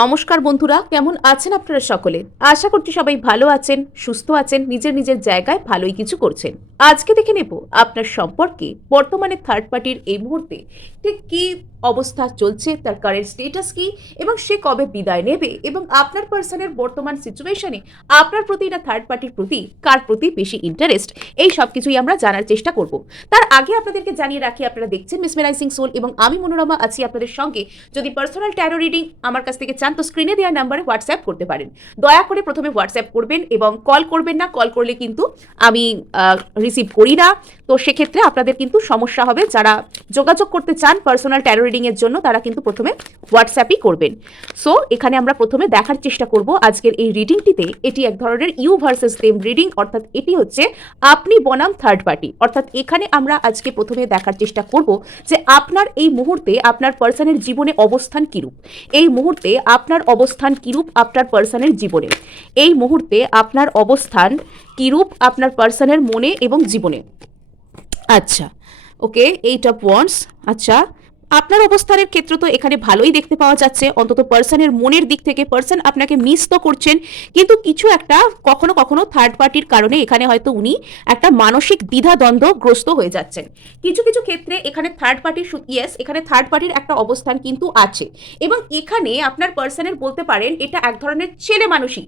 নমস্কার বন্ধুরা, কেমন আছেন আপনারা সকলে? আশা করছি সবাই ভালো আছেন, সুস্থ আছেন, নিজের নিজের জায়গায় ভালোই কিছু করছেন। আজকে দেখে নেব আপনার সম্পর্কে বর্তমানে থার্ড পার্টির এই মুহূর্তে ঠিক কি অবস্থা চলছে, তার কারেন্ট স্টেটাস কি এবং সে কবে বিদায় নেবে, এবং আপনার পার্সনের বর্তমান সিচুয়েশনে আপনার প্রতি না থার্ড পার্টির প্রতি কার প্রতি বেশি ইন্টারেস্ট, এই সব কিছুই আমরা জানার চেষ্টা করব। তার আগে আপনাদেরকে জানিয়ে রাখি, আপনারা দেখছেন মেসমেরাইজিং সোল এবং আমি মনোরমা আছি আপনাদের সঙ্গে। যদি পার্সোনাল ট্যারো রিডিং আমার কাছ থেকে চান তো স্ক্রিনে দেওয়া নাম্বারে হোয়াটসঅ্যাপ করতে পারেন। দয়া করে প্রথমে হোয়াটসঅ্যাপ করবেন এবং কল করবেন না, কল করলে কিন্তু আমি রিসিভ করি না, তো সেক্ষেত্রে আপনাদের কিন্তু সমস্যা হবে। যারা যোগাযোগ করতে চান পার্সোনাল ট্যারো রিডিংয়ের জন্য তারা কিন্তু প্রথমে হোয়াটসঅ্যাপই করবেন। সো এখানে আমরা প্রথমে দেখার চেষ্টা করব আজকের এই রিডিংটিতে। এটি এক ধরনের ইউ ভার্সেস দেম রিডিং, অর্থাৎ এটি হচ্ছে আপনি বনাম থার্ড পার্টি। অর্থাৎ এখানে আমরা আজকে প্রথমে দেখার চেষ্টা করব যে আপনার এই মুহূর্তে আপনার পার্সনের জীবনে অবস্থান কিরূপ, এই মুহূর্তে আপনার অবস্থান কিরূপ আপনার পার্সনের জীবনে, এই মুহূর্তে আপনার অবস্থান কিরূপ আপনার পার্সনের মনে এবং জীবনে। আচ্ছা, ওকে, 8 অফ ওয়ান্ডস। আচ্ছা, আপনার অবস্থানের ক্ষেত্রে তো এখানে ভালোই দেখতে পাওয়া যাচ্ছে, অন্তত পার্সনের মনের দিক থেকে পার্সন আপনাকে মিস তো করছেন, কিন্তু কিছু একটা কখনো কখনো থার্ড পার্টির কারণে এখানে হয়তো উনি একটা মানসিক দ্বিধাদ্বন্দ্বগ্রস্ত হয়ে যাচ্ছেন। কিছু কিছু ক্ষেত্রে এখানে থার্ড পার্টির এখানে থার্ড পার্টির একটা অবস্থান কিন্তু আছে, এবং এখানে আপনার পার্সনের বলতে পারেন এটা এক ধরনের ছেলে মানুষই।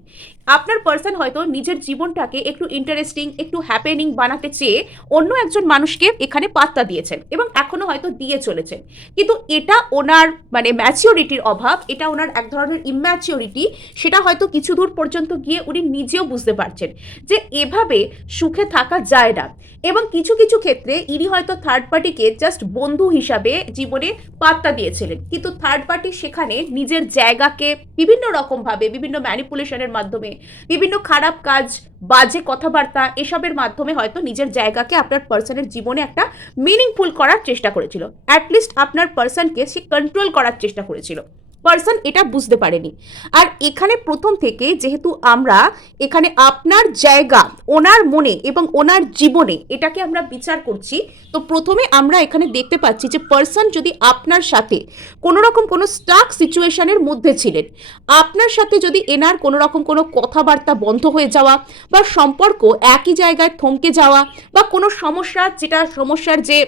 আপনার পার্সন হয়তো নিজের জীবনটাকে একটু ইন্টারেস্টিং, একটু হ্যাপেনিং বানাতে চেয়ে অন্য একজন মানুষকে এখানে পাত্তা দিয়েছেন এবং এখনো হয়তো দিয়ে চলেছেন, কিন্তু এটা ওনার মানে ম্যাচিওরিটির অভাব, এটা ওনার এক ধরনের ইম্যাচিওরিটি। সেটা হয়তো কিছু দূর পর্যন্ত গিয়ে উনি নিজেও বুঝতে পারছেন যে এভাবে সুখে থাকা যায় না, এবং কিছু কিছু ক্ষেত্রে ইনি হয়তো থার্ড পার্টিকে জাস্ট বন্ধু হিসাবে জীবনে পাত্তা দিয়েছিলেন, কিন্তু থার্ড পার্টি সেখানে নিজের জায়গাকে বিভিন্ন রকমভাবে, বিভিন্ন ম্যানিপুলেশনের মাধ্যমে, বিভিন্ন খারাপ কাজ, বাজে কথাবার্তা, এসবের মাধ্যমে হয়তো নিজের জায়গাকে আপনার পার্সনের জীবনে একটা মিনিংফুল করার চেষ্টা করেছিল। অ্যাটলিস্ট আপনার পার্সনকে সে কন্ট্রোল করার চেষ্টা করেছিল, পার্সন এটা বুঝতে পারেনি। আর এখানে প্রথম থেকে যেহেতু আমরা এখানে আপনার জায়গা ওনার মনে এবং ওনার জীবনে এটাকে আমরা বিচার করছি, তো প্রথমে আমরা এখানে দেখতে পাচ্ছি যে পার্সন যদি আপনার সাথে কোনো রকম কোনো স্টাক সিচুয়েশনের মধ্যে ছিলেন, আপনার সাথে যদি এনার কোনো রকম কোনো কথাবার্তা বন্ধ হয়ে যাওয়া বা সম্পর্ক একই জায়গায় থমকে যাওয়া বা কোনো সমস্যা, যেটা সমস্যার যে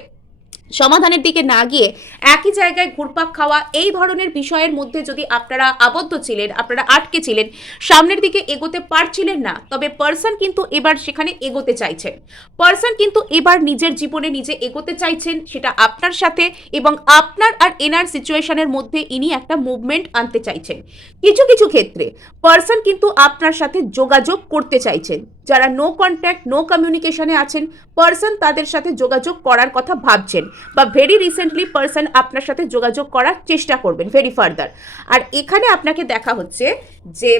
সমাধানের দিকে না গিয়ে একই জায়গায় ঘুরপাক খাওয়া, এই ধরনের বিষয়ের মধ্যে যদি আপনারা আবদ্ধ ছিলেন, আপনারা আটকে ছিলেন, সামনের দিকে এগোতে পারছিলেন না, তবে পার্সন কিন্তু এবার সেখানে এগোতে চাইছেন। পার্সন কিন্তু এবার নিজের জীবনে নিজে এগোতে চাইছেন, সেটা আপনার সাথে, এবং আপনার আর এনার সিচুয়েশনের মধ্যে ইনি একটা মুভমেন্ট আনতে চাইছেন। কিছু কিছু ক্ষেত্রে পার্সন কিন্তু আপনার সাথে যোগাযোগ করতে চাইছেন। যারা নো কন্ট্যাক্ট, নো কমিউনিকেশনে আছেন, পার্সন তাদের সাথে যোগাযোগ করার কথা ভাবছেন, বা ভেরি রিসেন্টলি পার্সন আপনার সাথে যোগাযোগ করার চেষ্টা করবেন ভেরি ফার্দার। আর এখানে আপনাকে দেখা হচ্ছে যে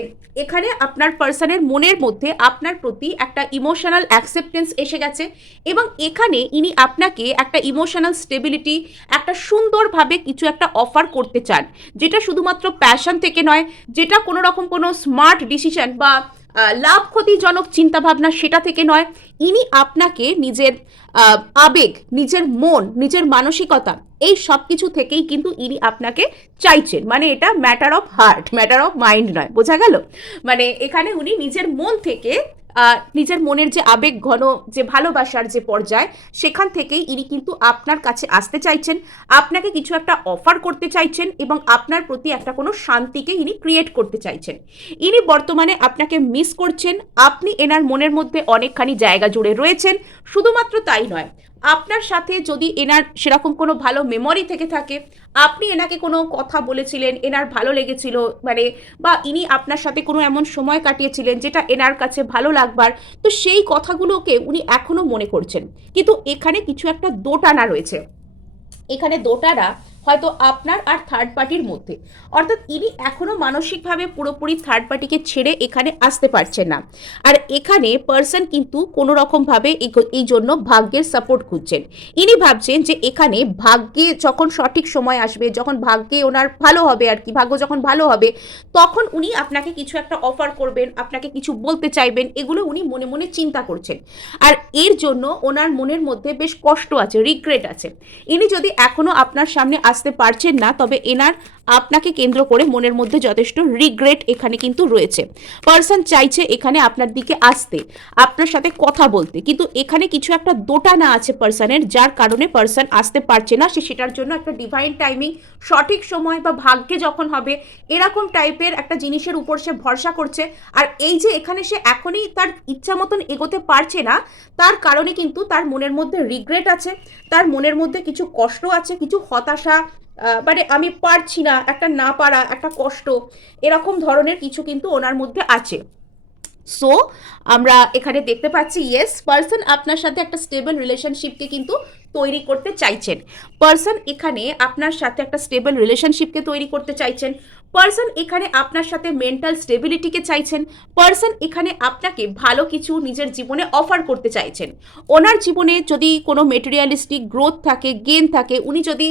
এখানে আপনার পার্সনের মনের মধ্যে আপনার প্রতি একটা ইমোশনাল অ্যাকসেপ্টেন্স এসে গেছে, এবং এখানে ইনি আপনাকে একটা ইমোশনাল স্টেবিলিটি, একটা সুন্দরভাবে কিছু একটা অফার করতে চান, যেটা শুধুমাত্র প্যাশন থেকে নয়, যেটা কোনো রকম কোনো স্মার্ট ডিসিশন বা লাভ ক্ষতিজনক চিন্তাভাবনা সেটা থেকে নয়। ইনি আপনাকে নিজের আবেগ, নিজের মন, নিজের মানসিকতা, এই সব কিছু থেকেই কিন্তু ইনি আপনাকে চাইছেন। মানে এটা matter of heart, matter of mind নয়, বোঝা গেল? মানে এখানে উনি নিজের মন থেকে, নিজের মনের যে আবেগ ঘন যে ভালোবাসার যে পর্যায়, সেখান থেকেই ইনি কিন্তু আপনার কাছে আসতে চাইছেন, আপনাকে কিছু একটা অফার করতে চাইছেন, এবং আপনার প্রতি একটা কোনো শান্তিকে ইনি ক্রিয়েট করতে চাইছেন। ইনি বর্তমানে আপনাকে মিস করছেন, আপনি এনার মনের মধ্যে অনেকখানি জায়গা জুড়ে রয়েছেন। শুধুমাত্র তাই নয়, আপনার সাথে যদি এনার সেরকম কোনো ভালো মেমরি থেকে থাকে, আপনি এনাকে কোনো কথা বলেছিলেন, এনার ভালো লেগেছিল, মানে বা ইনি আপনার সাথে কোনো এমন সময় কাটিয়েছিলেন যেটা এনার কাছে ভালো লাগবার, তো সেই কথাগুলোকে উনি এখনো মনে করছেন। কিন্তু এখানে কিছু একটা দোটানা রয়েছে, এখানে দোটানা হয়তো আপনার আর থার্ড পার্টির মধ্যে, অর্থাৎ ইনি এখনো মানসিকভাবে পুরোপুরি থার্ড পার্টিকে ছেড়ে এখানে আসতে পারছেন না। আর এখানে পার্সন কিন্তু কোনো রকমভাবে এই জন্য ভাগ্যের সাপোর্ট খুঁজছেন। ইনি ভাবছেন যে এখানে ভাগ্যে যখন সঠিক সময় আসবে, যখন ভাগ্যে ওনার ভালো হবে আর কি, ভাগ্য যখন ভালো হবে, তখন উনি আপনাকে কিছু একটা অফার করবেন, আপনাকে কিছু বলতে চাইবেন, এগুলো উনি মনে মনে চিন্তা করছেন। আর এর জন্য ওনার মনের মধ্যে বেশ কষ্ট আছে, রিগ্রেট আছে। ইনি যদি এখনো আপনার সামনে আসতে পারছেন না, তবে এনার আপনাকে কেন্দ্র করে মনের মধ্যে যথেষ্ট রিগ্রেট এখানে কিন্তু রয়েছে। পার্সন চাইছে এখানে আপনার দিকে আসতে, আপনার সাথে কথা বলতে, কিন্তু এখানে কিছু একটা দোটানা আছে পার্সনের, যার কারণে পার্সন আসতে পারছে না। সেটার জন্য একটা ডিভাইন টাইমিং, সঠিক সময় বা ভাগ্যে যখন হবে এরকম টাইপের একটা জিনিসের উপর সে ভরসা করছে। আর এই যে এখানে সে এখনই তার ইচ্ছা মতন এগোতে পারছে না, তার কারণে কিন্তু তার মনের মধ্যে রিগ্রেট আছে, তার মনের মধ্যে কিছু কষ্ট আছে, কিছু হতাশা, মানে আমি পারছি না, একটা না পারা, একটা কষ্ট, এরকম ধরনের কিছু কিন্তু ওনার মধ্যে আছে। সো আমরা এখানে দেখতে পাচ্ছি ইয়েস, পার্সন আপনার সাথে একটা স্টেবল রিলেশনশিপকে কিন্তু তৈরি করতে চাইছেন। পার্সন এখানে আপনার সাথে একটা স্টেবল রিলেশনশিপকে তৈরি করতে চাইছেন। পার্সন এখানে আপনার সাথে মেন্টাল স্টেবিলিটিকে চাইছেন। পার্সন এখানে আপনাকে ভালো কিছু নিজের জীবনে অফার করতে চাইছেন। ওনার জীবনে যদি কোনো মেটেরিয়ালিস্টিক গ্রোথ থাকে, গেন থাকে, উনি যদি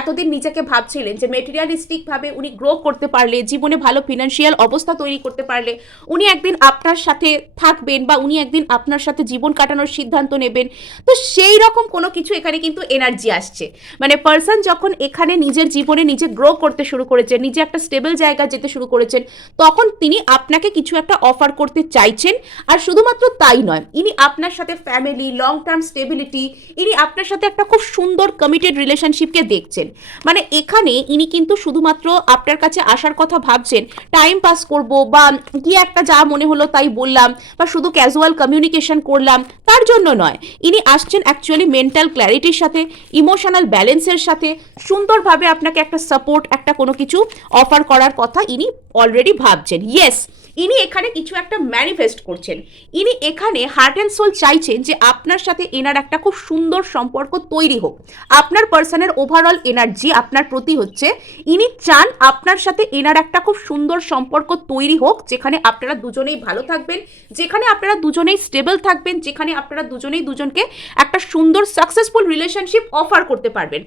এতদিন নিজেকে ভাবছিলেন যে মেটেরিয়ালিস্টিকভাবে উনি গ্রো করতে পারলে, জীবনে ভালো ফিনান্সিয়াল অবস্থা তৈরি করতে পারলে উনি একদিন আপনার সাথে থাকবেন বা উনি একদিন আপনার সাথে জীবন কাটানোর সিদ্ধান্ত নেবেন, তো সেই রকম কোনো কিছু এখানে কিন্তু এনার্জি আসছে। মানে পার্সন যখন এখানে নিজের জীবনে নিজে গ্রো করতে শুরু করেছেন, নিজে একটা স্টেবল জায়গায় যেতে শুরু করেছেন, তখন তিনি আপনাকে কিছু একটা অফার করতে চাইছেন। আর শুধুমাত্র তাই নয়, ইনি আপনার সাথে ফ্যামিলি, লং টার্ম স্টেবিলিটি, ইনি আপনার সাথে একটা খুব সুন্দর কমিটেড রিলেশনশিপকে দেখছেন। মানে এখানে ইনি কিন্তু শুধুমাত্র আপনার কাছে আসার কথা ভাবছেন, টাইম পাস করব বা কি একটা যা মনে হলো তাই বললাম বা শুধু ক্যাজুয়াল কমিউনিকেশন করলাম, তার জন্য নয়। ইনি আসছেন অ্যাকচুয়ালি মেন্টাল ক্ল্যারিটির সাথে, ইমোশনাল ব্যালেন্সের সাথে, সুন্দরভাবে আপনাকে একটা সাপোর্ট, একটা কোনো কিছু অফার করার কথা ইনি অলরেডি ভাবছেন। ইয়েস, ইনি এখানে কিছু একটা ম্যানিফেস্ট করছেন। ইনি এখানে হার্ট অ্যান্ড সোল চাইছেন যে আপনার সাথে এনার একটা খুব সুন্দর সম্পর্ক তৈরি হোক। আপনার পার্সনের ওভারঅল এনার্জি আপনার প্রতি হচ্ছে, ইনি চান আপনার সাথে এনার একটা খুব সুন্দর সম্পর্ক তৈরি হোক, যেখানে আপনারা দুজনেই ভালো থাকবেন, যেখানে আপনারা দুজনেই স্টেবল থাকবেন, যেখানে আপনারা দুজনেই দুজনকে একটা সুন্দর সাকসেসফুল রিলেশনশিপ অফার করতে পারবেন।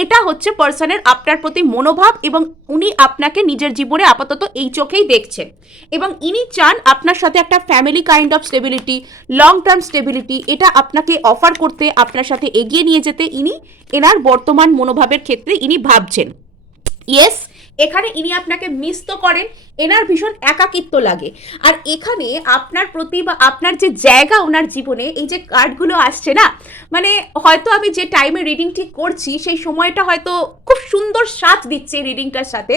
এটা হচ্ছে পার্সনের আপনার প্রতি মনোভাব, এবং উনি আপনাকে নিজের জীবনে আপাতত এই চোখেই দেখছেন। এবং ইনি চান আপনার সাথে একটা family kind of stability, long term stability, এটা আপনাকে অফার করতে, আপনার সাথে এগিয়ে নিয়ে যেতে ইনি এনার বর্তমান মনোভাবের ক্ষেত্রে ইনি ভাবছেন। ইয়েস, এখানে ইনি আপনাকে মিস তো করেন, এনার ভীষণ একাকিত্ব লাগে। আর এখানে আপনার প্রতি বা আপনার যে জায়গা ওনার জীবনে, এই যে কার্ডগুলো আসছে না, মানে হয়তো আমি যে টাইমে রিডিংটি করছি সেই সময়টা হয়তো খুব সুন্দর সাথ দিচ্ছে রিডিংটার সাথে,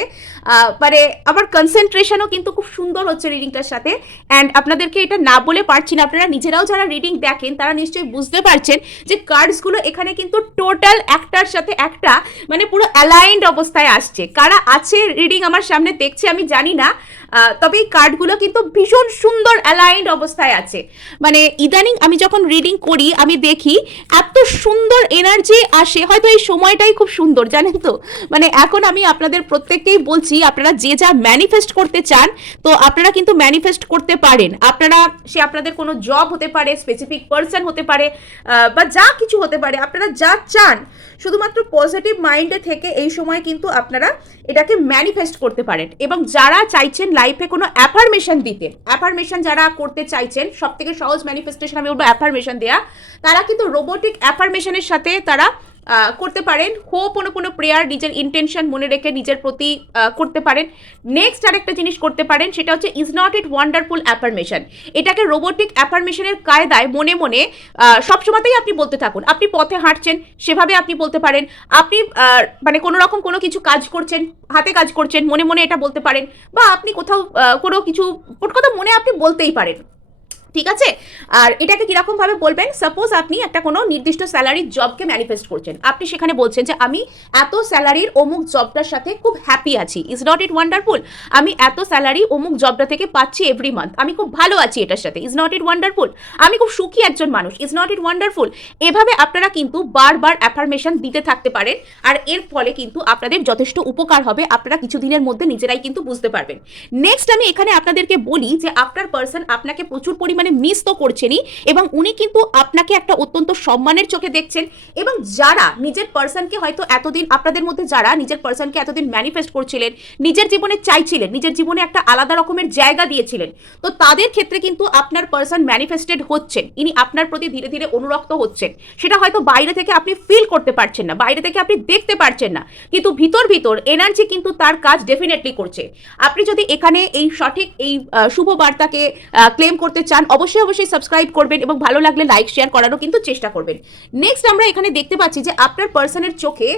মানে আমার কনসেন্ট্রেশনও কিন্তু খুব সুন্দর হচ্ছে রিডিংটার সাথে। অ্যান্ড আপনাদেরকে এটা না বলে পারছি না, আপনারা নিজেরাও যারা রিডিং দেখেন তারা নিশ্চয়ই বুঝতে পারছেন যে কার্ডসগুলো এখানে কিন্তু টোটাল একটার সাথে একটা মানে পুরো অ্যালাইন্ড অবস্থায় আসছে। কারা আছে রিডিং আমার সামনে দেখছে আমি জানি না, তবে এই কার্ডগুলো কিন্তু ভীষণ সুন্দর অ্যালাইন্ড অবস্থায় আছে। মানে ইদানিং আমি যখন রিডিং করি আমি দেখি এত সুন্দর এনার্জি আসে, হয়তো এই সময়টাই খুব সুন্দর, জানেন তো। মানে এখন আমি আপনাদের প্রত্যেককেই বলছি, আপনারা যে যা ম্যানিফেস্ট করতে চান তো আপনারা কিন্তু ম্যানিফেস্ট করতে পারেন। আপনারা সে আপনাদের কোনো জব হতে পারে, স্পেসিফিক পার্সন হতে পারে, বা যা কিছু হতে পারে, আপনারা যা চান শুধুমাত্র পজিটিভ মাইন্ডে থেকে এই সময় কিন্তু আপনারা এটাকে ম্যানিফেস্ট করতে পারেন। এবং যারা চাইছেন লাইফে কোনো অ্যাফার্মেশন দিতে, অ্যাফার্মেশন যারা করতে চাইছেন, সব থেকে সহজ ম্যানিফেস্টেশন আমি বলবো অ্যাফার্মেশন দেয়া, তারা কিন্তু রোবোটিক অ্যাফার্মেশনের সাথে তারা করতে পারেন। হোপোনোপোনো প্রেয়ার নিজের ইন্টেনশন মনে রেখে নিজের প্রতি করতে পারেন। নেক্সট আরেকটা জিনিস করতে পারেন, সেটা হচ্ছে is not it wonderful affirmation. এটাকে রোবোটিক অ্যাফার্মেশনের কায়দায় মনে মনে সবসময়তেই আপনি বলতে থাকুন। আপনি পথে হাঁটছেন সেভাবে আপনি বলতে পারেন, আপনি মানে কোনো রকম কোনো কিছু কাজ করছেন, হাতে কাজ করছেন, মনে মনে এটা বলতে পারেন, বা আপনি কোথাও কোনো কিছু কথা মনে আপনি বলতেই পারেন, ঠিক আছে। আর এটাকে কিরকম ভাবে বলবেন, সাপোজ আপনি একটা কোনো নির্দিষ্ট স্যালারির জবকে ম্যানিফেস্ট করছেন, আপনি সেখানে বলছেন যে আমি এত স্যালারির অমুক জবটার সাথে খুব হ্যাপি আছি, ইজ নট ইট ওয়ান্ডারফুল। আমি এত স্যালারি অমুক জবটা থেকে পাচ্ছি এভরি মান্থ, আমি খুব ভালো আছি এটার সাথে, ইজ নট ইট ওয়ান্ডারফুল। আমি খুব সুখী একজন মানুষ, ইজ নট ইট ওয়ান্ডারফুল। এভাবে আপনারা কিন্তু বারবার অ্যাফার্মেশন দিতে থাকতে পারেন, আর এর ফলে কিন্তু আপনাদের যথেষ্ট উপকার হবে। আপনারা কিছুদিনের মধ্যে নিজেরাই কিন্তু বুঝতে পারবেন। নেক্সট আমি এখানে আপনাদেরকে বলি যে আপনার পার্সন আপনাকে প্রচুর পরিমাণে মানে মিস তো করছেনই, এবং উনি কিন্তু আপনাকে একটা অত্যন্ত সম্মানের চোখে দেখছেন। এবং যারা নিজের পার্সনকে হয়তো এতদিন, আপনাদের মধ্যে যারা নিজের পার্সনকে এতদিন ম্যানিফেস্ট করছিলেন, নিজের জীবনে চাইছিলেন, নিজের জীবনে একটা আলাদা রকমের জায়গা দিয়েছিলেন, তো তাদের ক্ষেত্রে কিন্তু আপনার পার্সন ম্যানিফেস্টেড হচ্ছেন, ইনি আপনার প্রতি ধীরে ধীরে অনুরক্ত হচ্ছেন। সেটা হয়তো বাইরে থেকে আপনি ফিল করতে পারছেন না, বাইরে থেকে আপনি দেখতে পারছেন না, কিন্তু ভিতর ভিতর এনার্জি কিন্তু তার কাজ ডেফিনেটলি করছে। আপনি যদি এখানে এই সঠিক এই শুভ বার্তাকে ক্লেম করতে চান, অবশ্যই অবশ্যই সাবস্ক্রাইব করবেন এবং ভালো লাগলে লাইক শেয়ার করারও কিন্তু চেষ্টা করবেন। নেক্সট আমরা এখানে দেখতে পাচ্ছি যে আপনার পার্সনের চোখে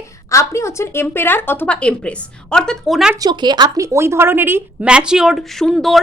আপনি হচ্ছেন এম্পেরার অথবা এমপ্রেস, অর্থাৎ ওনার চোখে আপনি ওই ধরনেরই ম্যাচিওর্ড, সুন্দর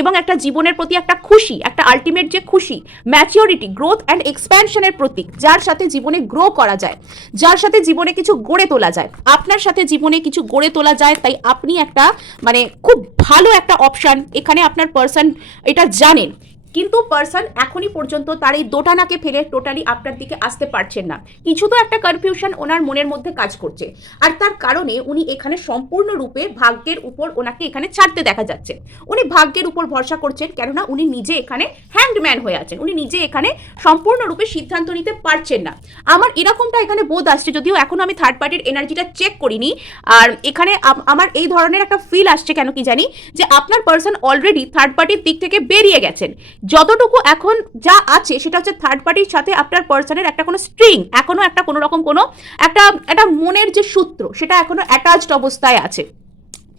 এবং একটা জীবনের প্রতি একটা খুশি, একটা আলটিমেট যে খুশি, ম্যাচিওরিটি, গ্রোথ অ্যান্ড এক্সপ্যানশনের প্রতীক, যার সাথে জীবনে গ্রো করা যায়, যার সাথে জীবনে কিছু গড়ে তোলা যায়। আপনার সাথে জীবনে কিছু গড়ে তোলা যায়, তাই আপনি একটা মানে খুব ভালো একটা অপশান। এখানে আপনার পার্সন এটা জানেন, কিন্তু পার্সন এখনই পর্যন্ত তার এই দোটানাকে ফেলে টোটালি আপনার দিকে আসতে পারছেন না। কিছু তো একটা কনফিউশন ওনার মনের মধ্যে কাজ করছে, আর তার কারণে উনি এখানে সম্পূর্ণরূপে ভাগ্যের উপর ওনাকে এখানে ছাড়তে দেখা যাচ্ছে। উনি ভাগ্যের উপর ভরসা করছেন, কেননা উনি নিজে এখানে হ্যান্ডম্যান হয়ে আছেন, উনি নিজে এখানে সম্পূর্ণরূপে সিদ্ধান্ত নিতে পারছেন না। আমার এরকমটা এখানে বোধ আসছে, যদিও এখন আমি থার্ড পার্টির এনার্জিটা চেক করিনি। আর এখানে আমার এই ধরনের একটা ফিল আসছে, কেন কি জানি, যে আপনার পার্সন অলরেডি থার্ড পার্টির দিক থেকে বেরিয়ে গেছেন। যতটুকু এখন যা আছে সেটা হচ্ছে থার্ড পার্টির সাথে আপনার পার্সনের একটা কোনো স্ট্রিং, এখনো একটা কোনো রকম কোনো একটা মনের যে সূত্র, সেটা এখনো অ্যাটাচড অবস্থায় আছে।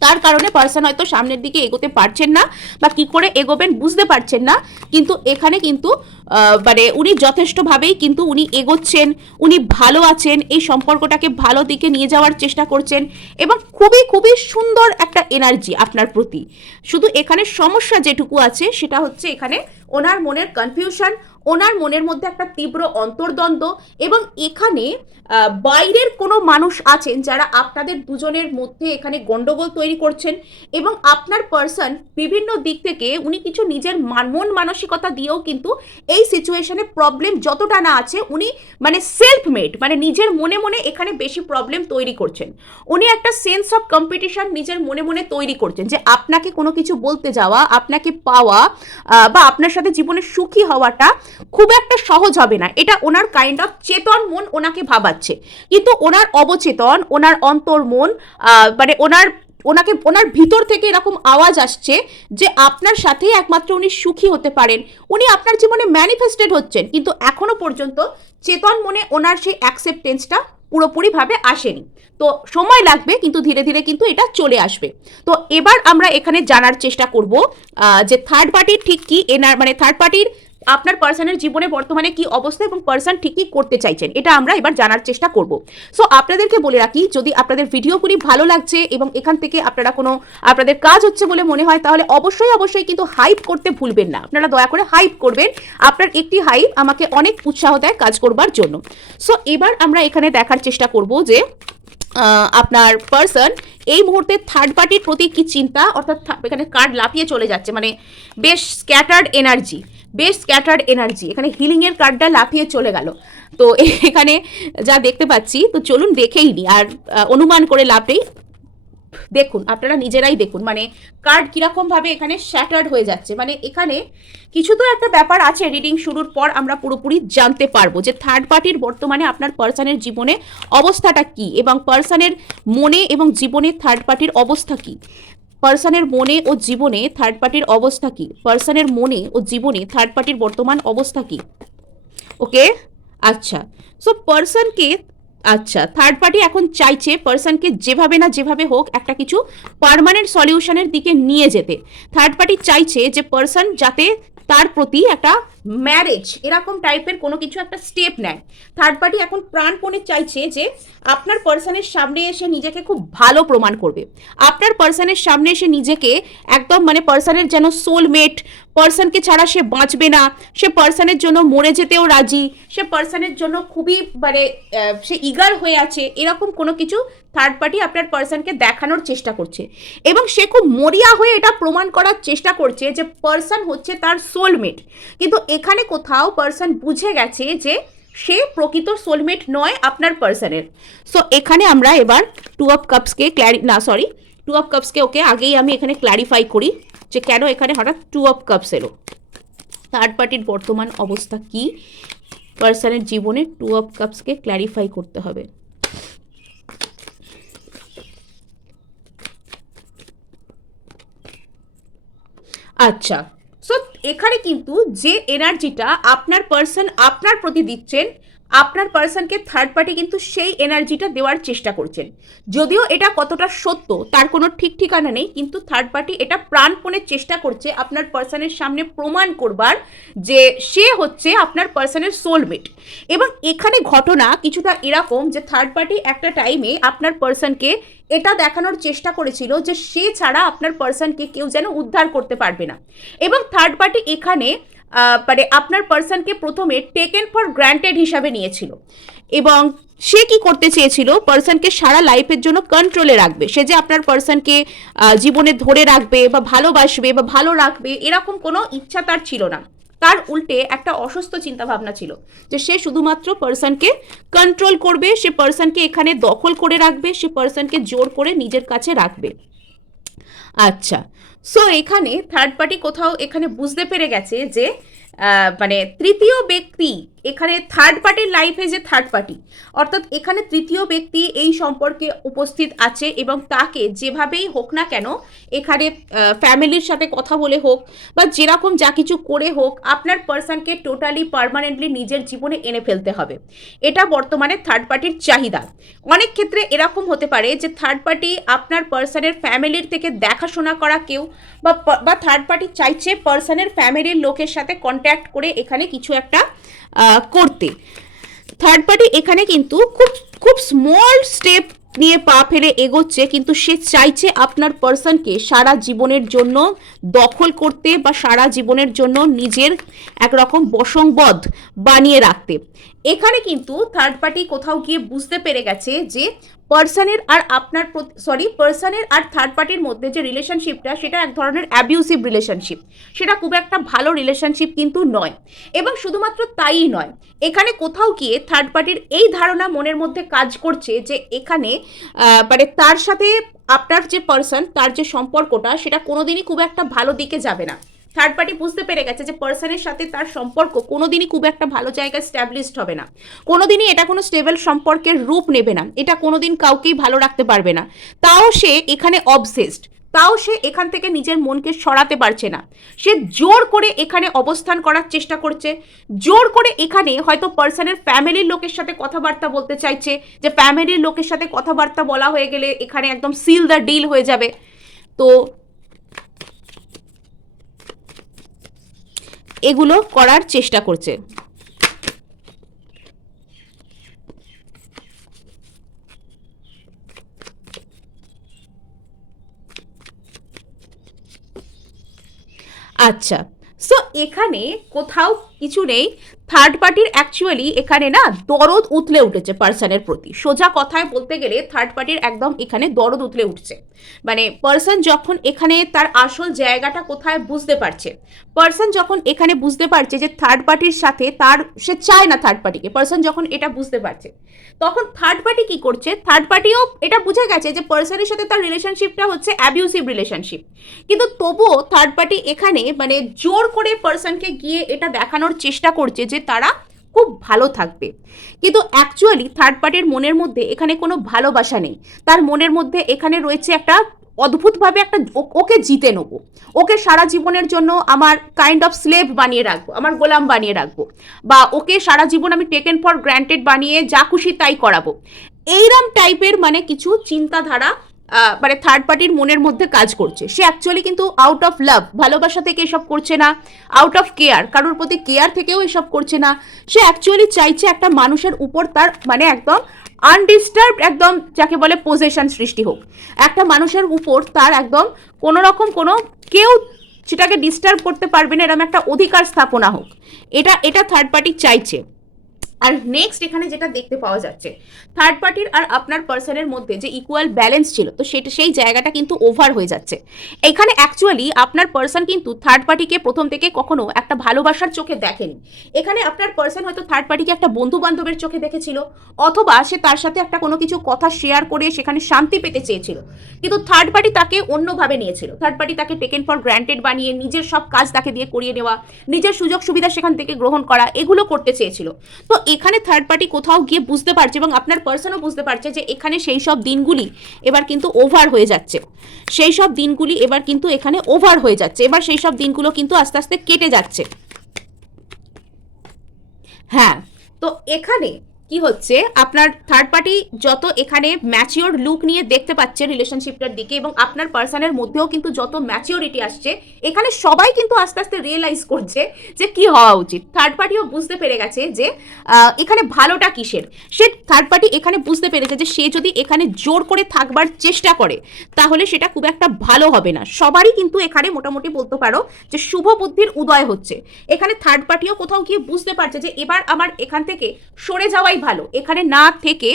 তার কারণে পার্সন হয়তো সামনের দিকে এগোতে পারছেন না, বা কি করে এগোবেন বুঝতে পারছেন না। কিন্তু এখানে কিন্তু মানে উনি যথেষ্টভাবেই কিন্তু উনি এগোচ্ছেন, উনি ভালো আছেন, এই সম্পর্কটাকে ভালো দিকে নিয়ে যাওয়ার চেষ্টা করছেন, এবং খুবই খুবই সুন্দর একটা এনার্জি আপনার প্রতি। শুধু এখানে সমস্যা যেটুকু আছে সেটা হচ্ছে এখানে ওনার মনের কনফিউশন, ওনার মনের মধ্যে একটা তীব্র অন্তর্দ্বন্দ্ব, এবং এখানে বাইরের কোনো মানুষ আছেন যারা আপনাদের দুজনের মধ্যে এখানে গন্ডগোল তৈরি করছেন। এবং আপনার পার্সন বিভিন্ন দিক থেকে উনি কিছু নিজের মন মানসিকতা দিয়েও কিন্তু এই সিচুয়েশনে প্রবলেম যতটা না আছে, উনি মানে সেলফ মেড, মানে নিজের মনে মনে এখানে বেশি প্রবলেম তৈরি করছেন। উনি একটা সেন্স অফ কম্পিটিশন নিজের মনে মনে তৈরি করছেন, যে আপনাকে কোনো কিছু বলতে যাওয়া, আপনাকে পাওয়া, বা আপনার সাথে জীবনে সুখী হওয়াটা খুব একটা সহজ হবে না। এটা ওনার কাইন্ড অফ চেতন মন ওনাকে ভাবাচ্ছে, কিন্তু ওনার অবচেতন, ওনার অন্তর মন, মানে ওনার ভিতর থেকে এরকম আওয়াজ আসছে যে আপনার সাথেই একমাত্র উনি সুখী হতে পারেন। উনি আপনার জীবনে ম্যানিফেস্টেড হচ্ছেন, কিন্তু এখনো পর্যন্ত চেতন মনে ওনার সেই অ্যাকসেপ্টেন্সটা পুরোপুরিভাবে আসেনি। তো সময় লাগবে, কিন্তু ধীরে ধীরে কিন্তু এটা চলে আসবে। তো এবার আমরা এখানে জানার চেষ্টা করব যে থার্ড পার্টির ঠিক কি মানে থার্ড পার্টির আপনার পার্সনের জীবনে বর্তমানে কি অবস্থা, এবং পার্সন ঠিক কি করতে চাইছেন, এটা আমরা এবার জানার চেষ্টা করব। সো আপনাদেরকে বলে রাখি, যদি আপনাদের ভিডিওগুলি ভালো লাগছে এবং এখান থেকে আপনাদের কাজ হচ্ছে বলে মনে হয়, তাহলে অবশ্যই অবশ্যই কিন্তু হাইপ করতে ভুলবেন না। আপনারা দয়া করে হাইপ করবেন, আপনার একটি হাইপ আমাকে অনেক উৎসাহ দেয় কাজ করবার জন্য। সো এবার আমরা এখানে দেখার চেষ্টা করব যে আপনার পার্সন এই মুহূর্তে থার্ড পার্টির প্রতি কি চিন্তা, অর্থাৎ এখানে কার্ড লাফিয়ে চলে যাচ্ছে, মানে বেশ স্ক্যাটার্ড এনার্জি, এখানে হিলিংয়ের কার্ডটা লাফিয়ে চলে গেল। তো এখানে যা দেখতে পাচ্ছি, তো চলুন দেখেই নি, আর অনুমান করে লাভ নেই, দেখুন আপনারা নিজেরাই দেখুন, মানে কার্ড কিরকম ভাবে এখানে শ্যাটার্ড হয়ে যাচ্ছে। মানে এখানে কিছু তো একটা ব্যাপার আছে, রিডিং শুরুর পর আমরা পুরোপুরি জানতে পারবো যে থার্ড পার্টির বর্তমানে আপনার পার্সনের জীবনে অবস্থাটা কি, এবং পার্সনের মনে এবং জীবনে থার্ড পার্টির অবস্থা কি, পার্সনের মনে ও জীবনে থার্ড পার্টির অবস্থা কি, পার্সনের মনে ও জীবনে থার্ড পার্টির বর্তমান অবস্থা কি। ওকে, আচ্ছা, সো পার্সনকে, আচ্ছা, থার্ড পার্টি এখন চাইছে পার্সনকে যেভাবে না যেভাবে হোক একটা কিছু পার্মানেন্ট সলিউশনের দিকে নিয়ে যেতে। থার্ড পার্টি চাইছে যে পার্সন যাতে তার প্রতি একটা ম্যারেজ এরকম টাইপের কোনো কিছু একটা স্টেপ নেয়। থার্ড পার্টি এখন প্রাণপণে চাইছে যে আপনার পার্সনের সামনে এসে নিজেকে খুব ভালো প্রমাণ করবে, আপনার পার্সনের সামনে এসে নিজেকে একদম মানে পার্সনের যেন সোলমেট, পার্সনকে ছাড়া সে বাঁচবে না, সে পার্সনের জন্য মরে যেতেও রাজি, সে পার্সনের জন্য খুবই মানে সে ইগার হয়ে আছে, এরকম কোনো কিছু থার্ড পার্টি আপনার পার্সনকে দেখানোর চেষ্টা করছে। এবং সে খুব মরিয়া হয়ে এটা প্রমাণ করার চেষ্টা করছে যে পার্সন হচ্ছে তার সোলমেট। কিন্তু এখানে কোথাও পার্সন বুঝে গেছে যে সে প্রকৃত সোলমেট নয় আপনার পার্সনের। সো এখানে আমরা এবার টু অফ কাপসকে ওকে আগেই আমি এখানে ক্ল্যারিফাই করি যে কেন এখানে হঠাৎ টু অফ কাপস এলো। থার্ড পার্টির বর্তমান অবস্থা কি, পার্সনের জীবনে 2 অফ কাপসকে ক্ল্যারিফাই করতে হবে। আচ্ছা, সো এখানে কিন্তু যে এনার্জিটা আপনার পার্সন আপনার প্রতি দিচ্ছেন, আপনার পার্সনকে থার্ড পার্টি কিন্তু সেই এনার্জিটা দেওয়ার চেষ্টা করছেন। যদিও এটা কতটা সত্য তার কোনো ঠিক ঠিকানা নেই, কিন্তু থার্ড পার্টি এটা প্রাণপণে চেষ্টা করছে আপনার পার্সনের সামনে প্রমাণ করবার যে সে হচ্ছে আপনার পার্সনের সোলমেট। এবং এখানে ঘটনা কিছুটা এরকম যে থার্ড পার্টি একটা টাইমে আপনার পার্সনকে এটা দেখানোর চেষ্টা করেছিল যে সে ছাড়া আপনার পার্সনকে কেউ যেন উদ্ধার করতে পারবে না। এবং থার্ড পার্টি এখানে মানে আপনার পার্সনকে প্রথমে টেকেন ফর গ্রান্টেড হিসাবে নিয়েছিল, এবং সে কি করতে চেয়েছিল, পার্সনকে সারা লাইফের জন্য কন্ট্রোলে রাখবে। সে যে আপনার পার্সনকে জীবনে ধরে রাখবে বা ভালোবাসবে বা ভালো রাখবে এরকম কোনো ইচ্ছা তার ছিল না। তার উল্টে একটা অসুস্থ চিন্তা ভাবনা ছিল যে সে শুধুমাত্র পার্সনকে কন্ট্রোল করবে, সে পার্সনকে এখানে দখল করে রাখবে, সে পার্সনকে জোর করে নিজের কাছে রাখবে। আচ্ছা, সো এখানে থার্ড পার্টি কোথাও এখানে বুঝতে পেরে গেছে যে মানে তৃতীয় ব্যক্তি এখানে থার্ড পার্টির লাইফে যে থার্ড পার্টি, অর্থাৎ এখানে তৃতীয় ব্যক্তি এই সম্পর্কে উপস্থিত আছে এবং তাকে যেভাবেই হোক না কেন এখানে ফ্যামিলির সাথে কথা বলে হোক বা যেরকম যা কিছু করে হোক আপনার পার্সনকে টোটালি পার্মানেন্টলি নিজের জীবনে এনে ফেলতে হবে। এটা বর্তমানে থার্ড পার্টির চাহিদা। অনেক ক্ষেত্রে এরকম হতে পারে যে থার্ড পার্টি আপনার পার্সনের ফ্যামিলির থেকে দেখাশোনা করা কেউ বা থার্ড পার্টি চাইছে পার্সনের ফ্যামিলির লোকের সাথে কন্ট্যাক্ট করে এখানে কিছু একটা করতে। থার্ড পার্টি এখানে কিন্তু খুব খুব স্মল স্টেপ নিয়ে পা ফেলে এগোচ্ছে, কিন্তু সে চাইছে আপনার পার্সনকে সারা জীবনের জন্য দখল করতে বা সারা জীবনের জন্য নিজের একরকম বশংবদ বানিয়ে রাখতে। এখানে কিন্তু থার্ড পার্টি কোথাও গিয়ে বুঝতে পেরে গেছে যে পার্সনের আর আপনার পার্সনের আর থার্ড পার্টির মধ্যে যে রিলেশনশিপটা সেটা এক ধরনের অ্যাবিউসিভ রিলেশনশিপ, সেটা খুব একটা ভালো রিলেশনশিপ কিন্তু নয়। এবং শুধুমাত্র তাই নয়, এখানে কোথাও গিয়ে থার্ড পার্টির এই ধারণা মনের মধ্যে কাজ করছে যে এখানে মানে তার সাথে আপনার যে পার্সন তার যে সম্পর্কটা সেটা কোনোদিনই খুব একটা ভালো দিকে যাবে না। থার্ড পার্টি বুঝতে পেরে গেছে যে পার্সনের সাথে তার সম্পর্ক কোনোদিনই খুব একটা ভালো জায়গায় স্ট্যাবলিশড হবে না, কোনোদিনই এটা কোনো স্টেবল সম্পর্কের রূপ নেবে না, এটা কোনোদিন কাউকেই ভালো রাখতে পারবে না। তাও সে এখানে অবসেসড, তাও সে এখান থেকে নিজের মনকে সরাতে পারছে না। সে জোর করে এখানে অবস্থান করার চেষ্টা করছে, জোর করে এখানে হয়তো পার্সনের ফ্যামিলির লোকের সাথে কথাবার্তা বলতে চাইছে যে ফ্যামিলির লোকের সাথে কথাবার্তা বলা হয়ে গেলে এখানে একদম সিল দ্য ডিল হয়ে যাবে। তো এগুলো করার চেষ্টা করছে। আচ্ছা, সো এখানে কোথাও কিছু নেই, থার্ড পার্টির অ্যাকচুয়ালি এখানে না দরদ উতলে উঠেছে পার্সনের প্রতি। সোজা কথায় বলতে গেলে থার্ড পার্টির একদম এখানে দরদ উতলে উঠছে। মানে পার্সন যখন এখানে তার আসল জায়গাটা কোথায় বুঝতে পারছে, পার্সন যখন এখানে বুঝতে পারছে যে থার্ড পার্টির সাথে তার সে চায় না থার্ড পার্টিকে, পার্সন যখন এটা বুঝতে পারছে তখন থার্ড পার্টি কি করছে, থার্ড পার্টিও এটা বুঝে গেছে যে পার্সনের সাথে তার রিলেশনশিপটা হচ্ছে অ্যাবিউসিভ রিলেশনশিপ, কিন্তু তবুও থার্ড পার্টি এখানে মানে জোর করে পার্সনকে গিয়ে এটা দেখানোর চেষ্টা করছে যে তারা খুব ভালো থাকবে। কিন্তু অ্যাকচুয়ালি থার্ড পার্টির মনের মধ্যে এখানে কোনো ভালোবাসা নেই, তার মনের মধ্যে এখানে রয়েছে একটা অদ্ভুতভাবে একটা ওকে জিতে নেবো, ওকে সারা জীবনের জন্য আমার কাইন্ড অফ স্লেভ বানিয়ে রাখবো, আমার গোলাম বানিয়ে রাখবো, বা ওকে সারা জীবন আমি টেকেন ফর গ্র্যান্টেড বানিয়ে যা খুশি তাই করাবো, এইরম টাইপের মানে কিছু চিন্তাধারা মানে থার্ড পার্টির মনের মধ্যে কাজ করছে। সে অ্যাকচুয়ালি কিন্তু আউট অফ লাভ, ভালোবাসা থেকে এসব করছে না, আউট অফ কেয়ার, কারোর প্রতি কেয়ার থেকেও এসব করছে না। সে অ্যাকচুয়ালি চাইছে একটা মানুষের উপর তার মানে একদম আনডিস্টার্বড একদম যাকে বলে পজেশন সৃষ্টি হোক, একটা মানুষের উপর তার একদম কোনো রকম কোনো কেউ সেটাকে ডিস্টার্ব করতে পারবে না এরকম একটা অধিকার স্থাপনা হোক, এটা থার্ড পার্টি চাইছে। আর নেক্সট এখানে যেটা দেখতে পাওয়া যাচ্ছে, থার্ড পার্টির আর আপনার পার্সনের মধ্যে যে ইকুয়াল ব্যালেন্স ছিল, তো সেটা সেই জায়গাটা কিন্তু ওভার হয়ে যাচ্ছে। এখানে অ্যাকচুয়ালি আপনার পার্সন কিন্তু থার্ড পার্টিকে প্রথম থেকে কখনো একটা ভালোবাসার চোখে দেখেনি। এখানে আপনার পার্সন হয়তো থার্ড পার্টিকে একটা বন্ধু বান্ধবের চোখে দেখেছিল, অথবা সে তার সাথে একটা কোনো কিছু কথা শেয়ার করে সেখানে শান্তি পেতে চেয়েছিল, কিন্তু থার্ড পার্টি তাকে অন্যভাবে নিয়েছিল। থার্ড পার্টি তাকে টেকেন ফর গ্র্যান্টেড বানিয়ে নিজের সব কাজ তাকে দিয়ে করিয়ে নেওয়া, নিজের সুযোগ সুবিধা সেখান থেকে গ্রহণ করা, এগুলো করতে চেয়েছিল। তো এখানে থার্ড পার্টি কোথাও গিয়ে বুঝতে পারছে এবং আপনার পার্সনও বুঝতে পারছে যে এখানে সেই সব দিনগুলি এবার কিন্তু ওভার হয়ে যাচ্ছে, সেই সব দিনগুলি এবার কিন্তু এখানে ওভার হয়ে যাচ্ছে, এবার সেই সব দিনগুলো কিন্তু আস্তে আস্তে কেটে যাচ্ছে। হ্যাঁ, তো এখানে কি হচ্ছে, আপনার থার্ড পার্টি যত এখানে ম্যাচিওর লুক নিয়ে দেখতে পাচ্ছে রিলেশনশিপটার দিকে, এবং আপনার পার্সনের মধ্যেও কিন্তু যত ম্যাচিওরিটি আসছে, এখানে সবাই কিন্তু আস্তে আস্তে রিয়েলাইজ করছে যে কি হওয়া উচিত। থার্ড পার্টিও বুঝতে পেরে গেছে যে এখানে ভালোটা কিসের। সে থার্ড পার্টি এখানে বুঝতে পেরেছে যে সে যদি এখানে জোর করে থাকবার চেষ্টা করে তাহলে সেটা খুব একটা ভালো হবে না। সবারই কিন্তু এখানে মোটামুটি বলতে পারো যে শুভ বুদ্ধির উদয় হচ্ছে। এখানে থার্ড পার্টিও কোথাও গিয়ে বুঝতে পারছে যে এবার আমার এখান থেকে সরে যাওয়াই ভালো, এখানে না থেকে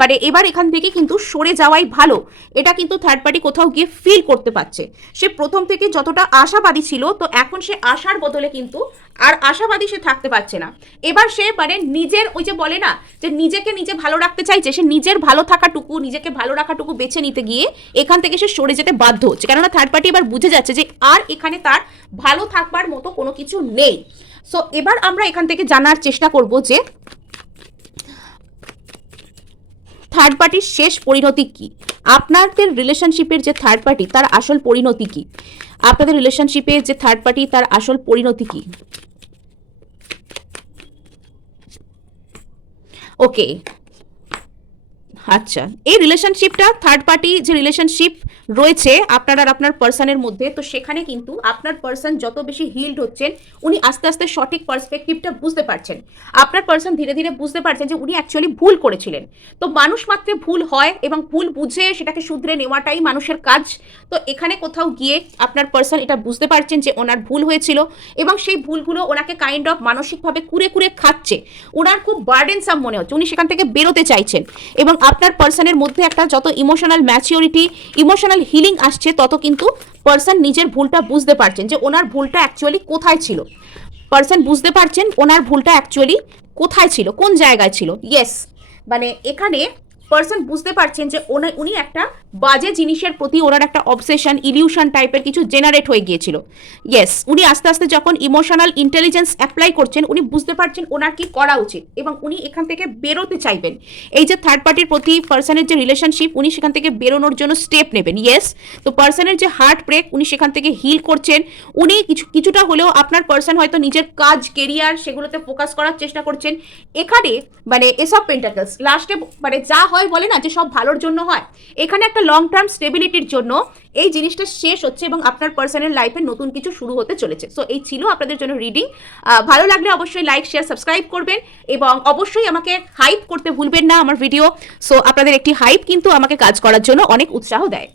মানে এবার এখান থেকে কিন্তু সরে যাওয়াই ভালো, এটা কিন্তু থার্ড পার্টি কোথাও গিয়ে ফিল করতে পারছে। সে প্রথম থেকে যতটা আশাবাদী ছিল, তো এখন সে আশার বদলে কিন্তু আর আশাবাদী সে থাকতে পারছে না। এবার সে মানে নিজের ওই যে বলে না যে নিজেকে নিজে ভালো রাখতে চাইছে, সে নিজের ভালো থাকাটুকু, নিজেকে ভালো রাখাটুকু বেছে নিতে গিয়ে এখান থেকে সে সরে যেতে বাধ্য হচ্ছে, কেননা থার্ড পার্টি এবার বুঝে যাচ্ছে যে আর এখানে তার ভালো থাকবার মতো কোনো কিছু নেই। সো এবার আমরা এখান থেকে জানার চেষ্টা করব যে থার্ড পার্টির শেষ পরিণতি কি, আপনাদের রিলেশনশিপের যে থার্ড পার্টি তার আসল পরিণতি কি, আপনাদের রিলেশনশিপে যে থার্ড পার্টি তার আসল পরিণতি কি। ওকে, আচ্ছা, এই রিলেশনশিপটা থার্ড পার্টি যে রিলেশনশিপ রয়েছে আপনার আর আপনার পার্সনের মধ্যে, তো সেখানে কিন্তু আপনার পার্সন যত বেশি হিল্ড হচ্ছেন, উনি আস্তে আস্তে সঠিক পার্সপেক্টিভটা বুঝতে পারছেন। আপনার পার্সন ধীরে ধীরে বুঝতে পারছেন যে উনি অ্যাকচুয়ালি ভুল করেছিলেন। তো মানুষ মাত্রে ভুল হয় এবং ভুল বুঝে সেটাকে শুধরে নেওয়াটাই মানুষের কাজ। তো এখানে কোথাও গিয়ে আপনার পার্সন এটা বুঝতে পারছেন যে ওনার ভুল হয়েছিল, এবং সেই ভুলগুলো ওনাকে কাইন্ড অফ মানসিকভাবে কুরে কুরে খাচ্ছে, ওনার খুব বার্ডেনসাম মনে হচ্ছে, উনি সেখান থেকে বেরোতে চাইছেন। এবং আপনার পার্সনের মধ্যে একটা যত ইমোশনাল ম্যাচিওরিটি, ইমোশনাল হিলিং আসছে, তত কিন্তু পার্সন নিজের ভুলটা বুঝতে পারছেন যে ওনার ভুলটা অ্যাকচুয়ালি কোথায় ছিল। পার্সন বুঝতে পারছেন ওনার ভুলটা অ্যাকচুয়ালি কোথায় ছিল, কোন জায়গায় ছিল। ইয়েস, মানে এখানে পার্সন বুঝতে পারছেন যে উনি একটা বাজে জিনিসের প্রতি ওনার একটা অবসেশন, ইলিউশন টাইপের কিছু জেনারেট হয়ে গিয়েছিল। ইয়েস, উনি আস্তে আস্তে যখন ইমোশনাল ইন্টেলিজেন্স অ্যাপ্লাই করছেন, উনি বুঝতে পারছেন ওনার কি করা উচিত এবং উনি এখান থেকে বেরোতে চাইবেন। এই যে থার্ড পার্টির প্রতি পার্সনের যে রিলেশনশিপ, উনি সেখান থেকে বেরোনোর জন্য স্টেপ নেবেন। ইয়েস, তো পার্সনের যে হার্ট ব্রেক, উনি সেখান থেকে হিল করছেন। উনি কিছুটা হলেও আপনার পার্সন হয়তো নিজের কাজ, কেরিয়ার, সেগুলোতে ফোকাস করার চেষ্টা করছেন। এখানে মানে এসব পেন্টাকলস লাস্টে মানে যা হয় বলে না যে সব ভালোর জন্য হয়, এখানে একটা লং টার্ম স্টেবিলিটির জন্য এই জিনিসটা শেষ হচ্ছে এবং আপনার পার্সোনাল লাইফে নতুন কিছু শুরু হতে চলেছে। সো এই ছিল আপনাদের জন্য রিডিং। ভালো লাগলে অবশ্যই লাইক, শেয়ার, সাবস্ক্রাইব করবেন এবং অবশ্যই আমাকে হাইপ করতে ভুলবেন না আমার ভিডিও। সো আপনাদের একটি হাইপ কিন্তু আমাকে কাজ করার জন্য অনেক উৎসাহ দেয়।